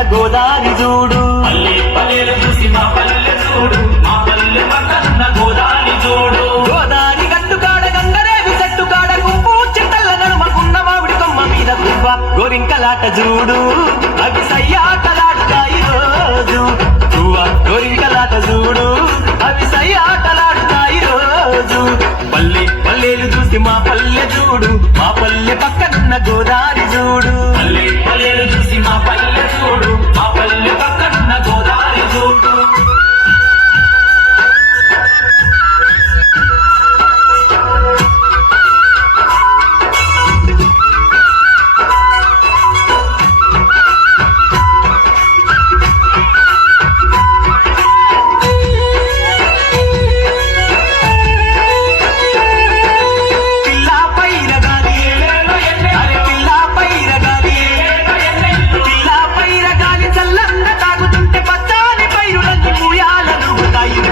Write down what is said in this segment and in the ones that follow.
పక్కనున్న గోదారి చూడు. పల్లె పల్లెలు చూసి మా పల్లె చూడు, మా పల్లె పక్కనున్న గోదారి చూడు. గోదారి గట్టు కాడ గంగరేవి చెట్టు కాడ గుంపు చిట్టల నడుమకున్న మామిడి కొమ్మ మీద గువ్వ గోరింకలాట చూడు. అవి సయ్యాటలాడుతాయి రోజు. గువ్వ గోరింకలాట చూడు, అవి సయ్యాటలాడుతాయి రోజు. పల్లె పల్లెలు చూసి మా పల్లె చూడు, మా పల్లె పక్కనున్న గోదారి చూడు. పల్లె పల్లెలు చూసి మా పల్లె చూడు, మా పల్లె పక్కనున్న గోదారి చూడు.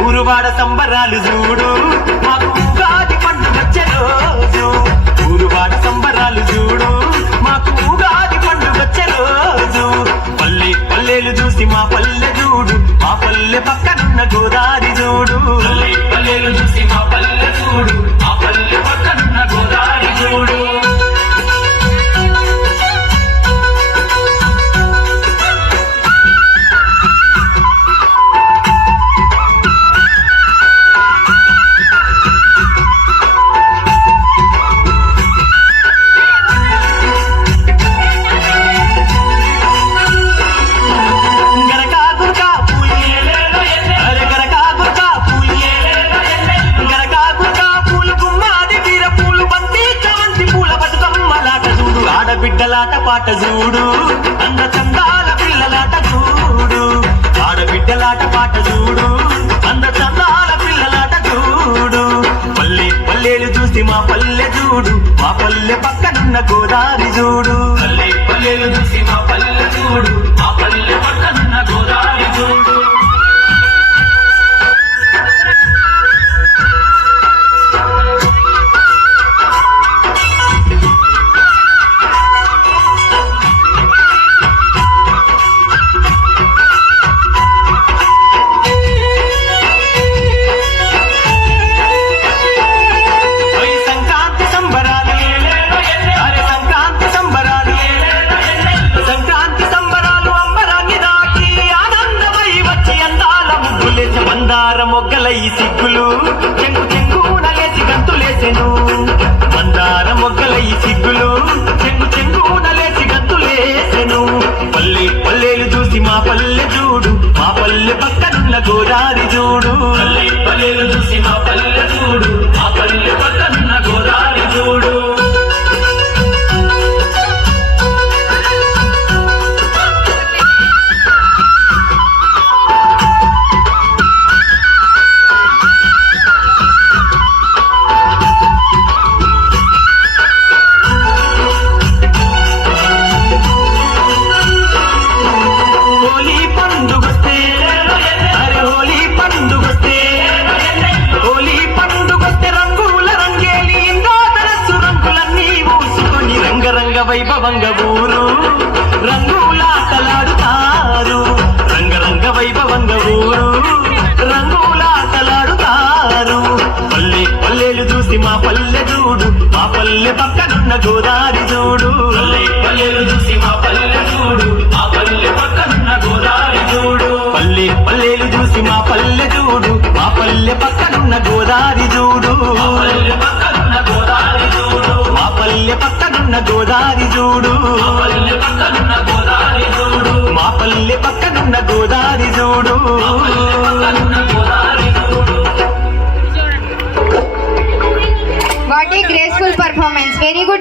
ఊరువాడ సంబరాలు చూడు, మాకు ఉగాది పండుగొచ్చే రోజు. ఊరువాడ సంబరాలు చూడు, మాకు ఉగాది పండుగొచ్చే రోజు. పల్లె పల్లెలు చూసి మా పల్లె చూడు, మా పల్లె పక్కనున్న గోదారి చూడు. పల్లె పల్లెలు చూసి మా పల్లె చూడు, మా పల్లె పక్కనున్న గోదారి చూడు. బిడ్డలాట పాట చూడు, అన్న చందాల పిల్లలాట చూడు. ఆడబిడ్డలాట పాట చూడు, అన్న చందాల పిల్లలాట చూడు. పల్లె పల్లెలు చూసి మా పల్లె చూడు, మా పల్లె పక్కనున్న గోదారి చూడు. పల్లె పల్లెలు చూసి మా పల్లె చూడు, మా పల్లె పక్కనున్న గోదారి చూడు. మందార మొగ్గల ఈ సిగ్గులు చెంగు చెంగున లేచి గంతులేసెను. మందార మొగ్గల ఈ సిగ్గులు చెంగు చెంగున లేచి గంతులేసెను. పల్లె పల్లెలు చూసి మా పల్లె చూడు, మా పల్లె పక్కనున్న గోదారి చూడు. పల్లె పల్లెలు చూసి మా పల్లె చూడు, మా పల్లె పక్కనున్న గోదారి చూడు. వైభవంగ ఊరు రంగులాటలాడుతారు. రంగరంగ వైభవంగ ఊరు రంగులాటలాడుతారు. పల్లె పల్లెలు చూసి మా పల్లె చూడు, మా పల్లె పక్కనున్న గోదారి చూడు. పల్లె పల్లెలు చూసి మా పల్లె చూడు, మా పల్లె పక్కనున్న గోదారి చూడు. పల్లె పల్లెలు చూసి మా పల్లె చూడు, మా పల్లె పక్కనున్న గోదారి చూడు. పల్లె పక్కనున్న గోదారి చూడు, మా పల్లె పక్కనున్న గోదారి చూడు. పల్లె పక్కనున్న గోదారి చూడు, మా పల్లె పక్కనున్న గోదారి చూడు. పల్లె పక్కనున్న